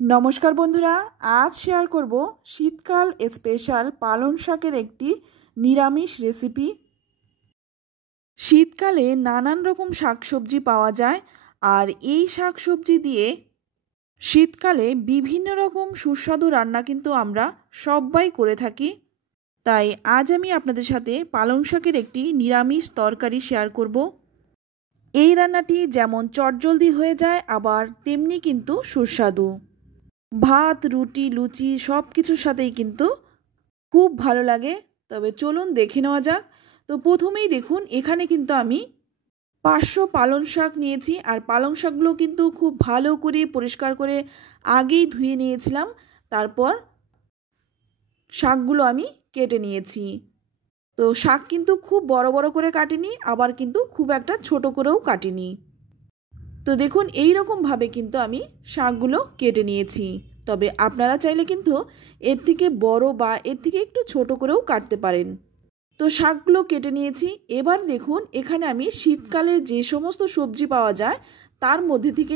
नमस्कार बंधुरा आज शेयर करब शीतकाल स्पेशल पालन शाकेर एकटी निरामिष रेसिपि। शीतकाले नानान रकम शाकसब्जी पाওয়া যায় আর এই শাকসবজি দিয়ে শীতকালে বিভিন্ন রকম সুস্বাদু রান্না কিন্তু আমরা সবাই করে থাকি। তাই আজ আমি আপনাদের সাথে পালং শাকের একটি নিরামিষ তরকারি শেয়ার করব। এই রান্নাটি যেমন চটজলদি হয়ে যায় আবার তেমনি কিন্তু সুস্বাদু। ভাত রুটি লুচি সব কিছুর সাথেই কিন্তু খুব ভালো লাগে। তবে চলুন দেখে নেওয়া যাক। তো প্রথমেই দেখুন এখানে কিন্তু আমি 500 পালং শাক নিয়েছি আর পালং শাকগুলো কিন্তু খুব ভালো করে পরিষ্কার করে আগেই ধুয়ে নিয়েছিলাম। তারপর শাকগুলো আমি কেটে নিয়েছি। তো শাক কিন্তু খুব বড় বড় করে কাটিনি আবার কিন্তু খুব একটা ছোট করেও কাটিনি। তো দেখুন এই রকম ভাবে কিন্তু আমি শাকগুলো কেটে নিয়েছি। তবে আপনারা চাইলে কিন্তু এর থেকে বড় বা এর থেকে একটু ছোট করেও কাটতে পারেন। তো শাকগুলো কেটে নিয়েছি। এবার দেখুন এখানে আমি শীতকালে যে সমস্ত সবজি পাওয়া যায় তার মধ্যে থেকে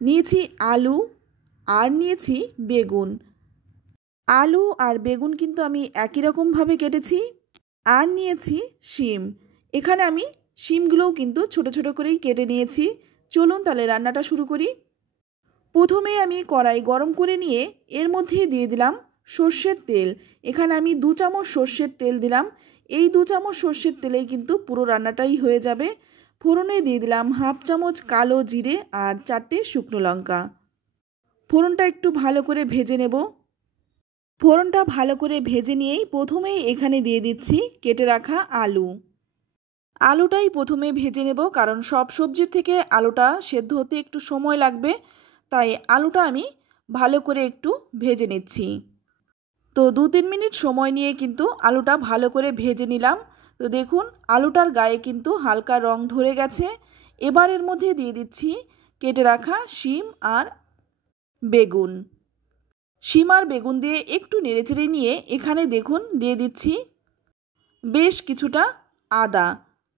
নিয়েছি আলু আর নিয়েছি বেগুন। আলু আর বেগুন কিন্তু আমি একই রকম ভাবে কেটেছি। আর নিয়েছি শিম। এখানে আমি শিমগুলোও কিন্তু ছোট ছোট করেই কেটে নিয়েছি। চলুন তাহলে রান্নাটা শুরু করি। প্রথমে আমি কড়াই গরম করে নিয়ে এর মধ্যে দিয়ে দিলাম সর্ষের তেল। এখানে আমি 2 চামচ সর্ষের তেল দিলাম। এই 2 চামচ সর্ষের তেলেই কিন্তু পুরো রান্নাটাই হয়ে যাবে। ফোড়নে দিয়ে দিলাম হাফ চামচ কালো জিরে আর 4টে শুকনো লঙ্কা। ফোড়নটা একটু ভালো করে ভেজে নেব। ফোড়নটা ভালো করে ভেজে নিয়েই প্রথমেই এখানে দিয়ে দিচ্ছি কেটে রাখা আলু। আলুটাই প্রথমে ভেজে নেব কারণ সব সবজির থেকে আলুটা সেদ্ধ হতে একটু সময় লাগবে। তাই আলুটা আমি ভালো করে একটু ভেজে নিচ্ছি। তো 2-3 মিনিট সময় নিয়ে কিন্তু আলুটা ভালো করে ভেজে নিলাম। তো দেখুন আলুটার গায়ে কিন্তু হালকা রং ধরে গেছে। এবার এর মধ্যে দিয়ে দিচ্ছি কেটে রাখা শিম আর বেগুন। শিম আর বেগুন দিয়ে একটু নেড়েচেড়ে নিয়ে এখানে দেখুন দিয়ে দিচ্ছি বেশ কিছুটা আদা।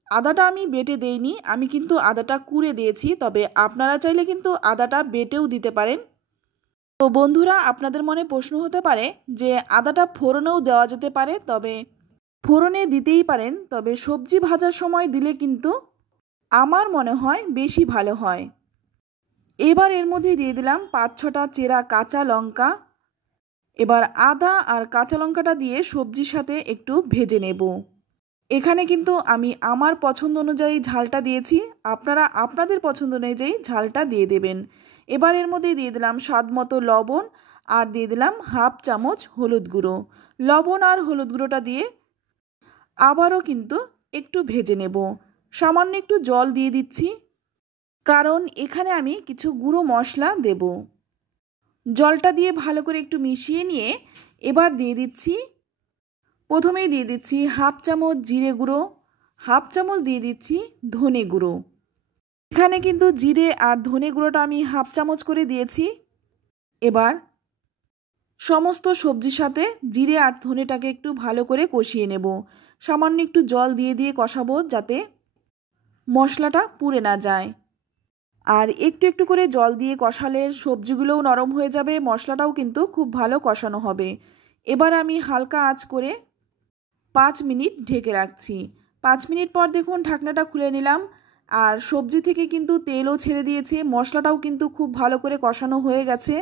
আদাটা আমি বেটে দেইনি, আমি কিন্তু আদাটা কুড়ে দিয়েছি। তবে আপনারা চাইলে কিন্তু আদাটা বেটেও দিতে পারেন। তো বন্ধুরা আপনাদের মনে প্রশ্ন হতে পারে যে আদাটা ফোড়নেও দেওয়া যেতে পারে। তবে ফোড়নে দিতেই পারেন, তবে সবজি ভাজার সময় দিলে কিন্তু আমার মনে হয় বেশি ভালো হয়। এবার এর মধ্যে দিয়ে দিলাম 5-6টা চেরা কাঁচা লঙ্কা। এবার আদা আর কাঁচা লঙ্কাটা দিয়ে সবজির সাথে একটু ভেজে নেব। এখানে কিন্তু আমি আমার পছন্দ অনুযায়ী ঝালটা দিয়েছি, আপনারা আপনাদের পছন্দ অনুযায়ী ঝালটা দিয়ে দেবেন। এবার এর মধ্যে দিয়ে দিলাম স্বাদমতো লবণ আর দিয়ে দিলাম হাফ চামচ হলুদ গুঁড়ো। লবণ আর হলুদ গুঁড়োটা দিয়ে আবারও কিন্তু একটু ভেজে নেব। সামান্য একটু জল দিয়ে দিচ্ছি কারণ এখানে আমি কিছু গুঁড়ো মশলা দেব। জলটা দিয়ে ভালো করে একটু মিশিয়ে নিয়ে এবার দিয়ে দিচ্ছি প্রথমেই দিয়ে দিচ্ছি হাফ চামচ জিরে গুঁড়ো, হাফ চামচ দিয়ে দিচ্ছি ধনে গুঁড়ো। এখানে কিন্তু জিরে আর ধনে গুঁড়োটা আমি হাফ চামচ করে দিয়েছি। এবার সমস্ত সবজির সাথে জিরে আর ধনেটাকে একটু ভালো করে কষিয়ে নেব। সামান্য একটু জল দিয়ে দিয়ে কষাবো যাতে মশলাটা পুড়ে না যায়। আর একটু একটু করে জল দিয়ে কষালে সবজিগুলোও নরম হয়ে যাবে, মশলাটাও কিন্তু খুব ভালো কষানো হবে। এবার আমি হালকা আঁচ করে 5 মিনিট ঢেকে রাখছি। 5 মিনিট পর দেখুন ঢাকনাটা খুলে নিলাম আর সবজি থেকে কিন্তু তেলও ছেড়ে দিয়েছে, মশলাটাও কিন্তু খুব ভালো করে কষানো হয়ে গেছে।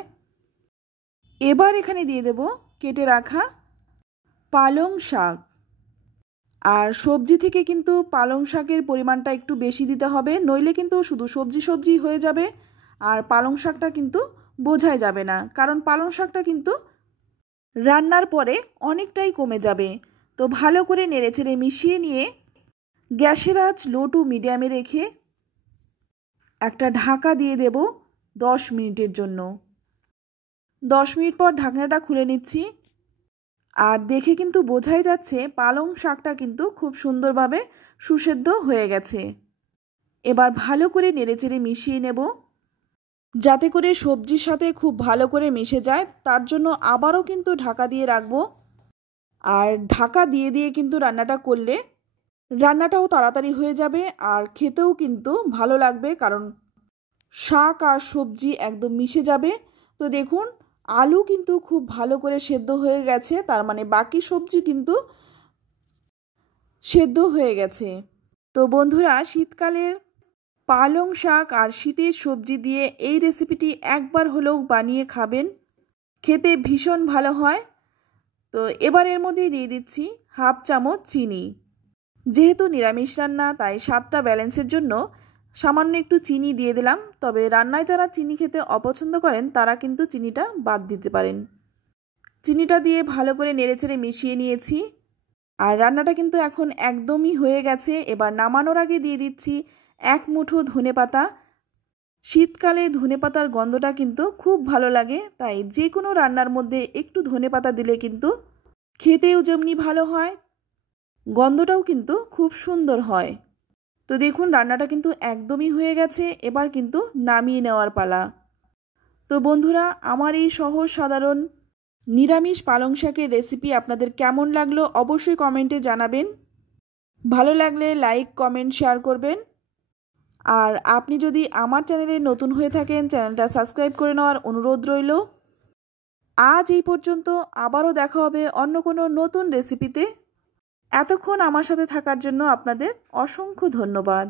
এবার এখানে দিয়ে দেব কেটে রাখা পালং শাক। আর সবজি থেকে কিন্তু পালং শাকের পরিমাণটা একটু বেশি দিতে হবে, নইলে কিন্তু শুধু সবজি সবজি হয়ে যাবে আর পালং শাকটা কিন্তু বোঝাই যাবে না, কারণ পালং শাকটা কিন্তু রান্নার পরে অনেকটাই কমে যাবে। তো ভালো করে নেড়েচেড়ে মিশিয়ে নিয়ে গ্যাসের আঁচ লো টু মিডিয়ামে রেখে একটা ঢাকা দিয়ে দেব 10 মিনিটের জন্য। 10 মিনিট পর ঢাকনাটা খুলে নিচ্ছি আর দেখে কিন্তু বোঝাই যাচ্ছে পালং শাকটা কিন্তু খুব সুন্দরভাবে সুসেদ্ধ হয়ে গেছে। এবার ভালো করে নেড়েচেড়ে মিশিয়ে নেব যাতে করে সবজির সাথে খুব ভালো করে মিশে যায়। তার জন্য আবারও কিন্তু ঢাকা দিয়ে রাখবো। আর ঢাকা দিয়ে দিয়ে কিন্তু রান্নাটা করলে রান্নাটাও তাড়াতাড়ি হয়ে যাবে আর খেতেও কিন্তু ভালো লাগবে, কারণ শাক আর সবজি একদম মিশে যাবে। তো দেখুন আলু কিন্তু খুব ভালো করে সেদ্ধ হয়ে গেছে, তার মানে বাকি সবজি কিন্তু সেদ্ধ হয়ে গেছে। তো বন্ধুরা, শীতকালের পালং শাক আর শীতের সবজি দিয়ে এই রেসিপিটি একবার হলেও বানিয়ে খাবেন, খেতে ভীষণ ভালো হয়। তো এবার এর মধ্যে দিয়ে দিচ্ছি হাফ চামচ চিনি। যেহেতু নিরামিষ রান্না তাই স্বাদটা ব্যালেন্সের জন্য সামান্য একটু চিনি দিয়ে দিলাম। তবে রান্নায় যারা চিনি খেতে অপছন্দ করেন তারা কিন্তু চিনিটা বাদ দিতে পারেন। চিনিটা দিয়ে ভালো করে নেড়েচেড়ে মিশিয়ে নিয়েছি। আর রান্নাটা কিন্তু এখন একদমই হয়ে গেছে। এবার নামানোর আগে দিয়ে দিচ্ছি 1 মুঠো ধনেপাতা। শীতকালে ধনেপাতার গন্ধটা কিন্তু খুব ভালো লাগে, তাই যে কোনো রান্নার মধ্যে একটু ধনেপাতা দিলে কিন্তু খেতেও যেমনি ভালো হয়, গন্ধটাও কিন্তু খুব সুন্দর হয়। তো দেখুন রান্নাটা কিন্তু একদমই হয়ে গেছে। এবার কিন্তু নামিয়ে নেওয়ার পালা। তো বন্ধুরা, আমার এই সহজ সাধারণ নিরামিষ পালং শাকের রেসিপি আপনাদের কেমন লাগলো অবশ্যই কমেন্টে জানাবেন। ভালো লাগলে লাইক, কমেন্ট, শেয়ার করবেন। আর আপনি যদি আমার চ্যানেলে নতুন হয়ে থাকেন চ্যানেলটা সাবস্ক্রাইব করে নেওয়ার অনুরোধ রইল। আজ এই পর্যন্ত, আবারও দেখা হবে অন্য কোনো নতুন রেসিপিতে। এতক্ষণ আমার সাথে থাকার জন্য আপনাদের অসংখ্য ধন্যবাদ।